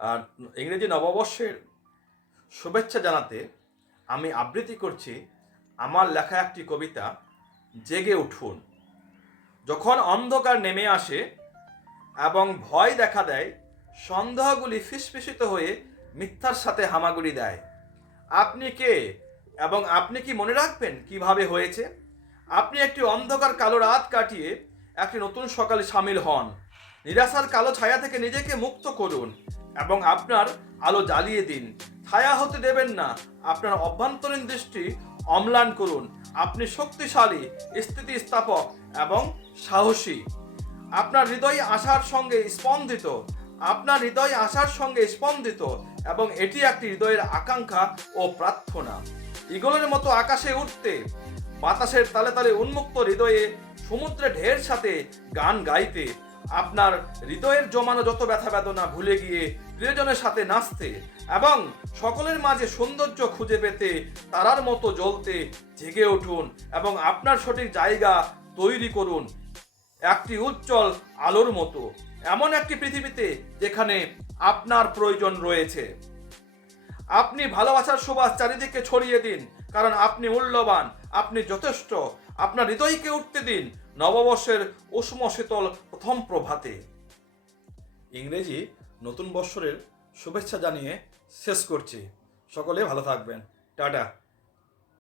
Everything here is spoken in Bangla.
আর ইংরেজি নববর্ষের শুভেচ্ছা জানাতে আমি আবৃত্তি করছি আমার লেখা একটি কবিতা, জেগে উঠুন। যখন অন্ধকার নেমে আসে এবং ভয় দেখা দেয়, সন্দেহগুলি ফিসফিসিত হয়ে মিথ্যার সাথে হামাগুড়ি দেয়। আপনি কে এবং আপনি কি মনে রাখবেন কিভাবে হয়েছে? আপনি একটি অন্ধকার কালো রাত কাটিয়ে একটি নতুন সকালে সামিল হন। নিরাশার কালো ছায়া থেকে নিজেকে মুক্ত করুন এবং আপনার আলো জ্বালিয়ে দিন। ছায়া হতে দেবেন না, আপনার অভ্যন্তরীণ দৃষ্টি অম্লান করুন। আপনি শক্তিশালী, স্থিতিস্থাপক এবং সাহসী। আপনার হৃদয় আশার সঙ্গে স্পন্দিত, আপনার হৃদয় আশার সঙ্গে স্পন্দিত এবং এটি একটি হৃদয়ের আকাঙ্ক্ষা ও প্রার্থনা। ঈগলের মতো আকাশে উঠতে, বাতাসের তালে তালে উন্মুক্ত হৃদয়ে সমুদ্রে ঢের সাথে গান গাইতে, আপনার হৃদয়ের জমানো যত ব্যথা বেদনা ভুলে গিয়ে প্রিয়জনের সাথে নাচতে এবং সকলের মাঝে সৌন্দর্য খুঁজে পেতে তারার মতো জ্বলতে জেগে উঠুন এবং আপনার সঠিক জায়গা তৈরি করুন একটি উজ্জ্বল আলোর মতো, এমন একটি পৃথিবীতে যেখানে আপনার প্রয়োজন রয়েছে। আপনি ভালোবাসার সুবাস চারিদিকে ছড়িয়ে দিন, কারণ আপনি মূল্যবান, আপনি যথেষ্ট। আপনার হৃদয়কে উঠতে দিন নববর্ষের উষ্ম শীতল প্রথম প্রভাতে। ইংরেজি নতুন বৎসরের শুভেচ্ছা জানিয়ে শেষ করছি। সকলে ভালো থাকবেন। টাটা।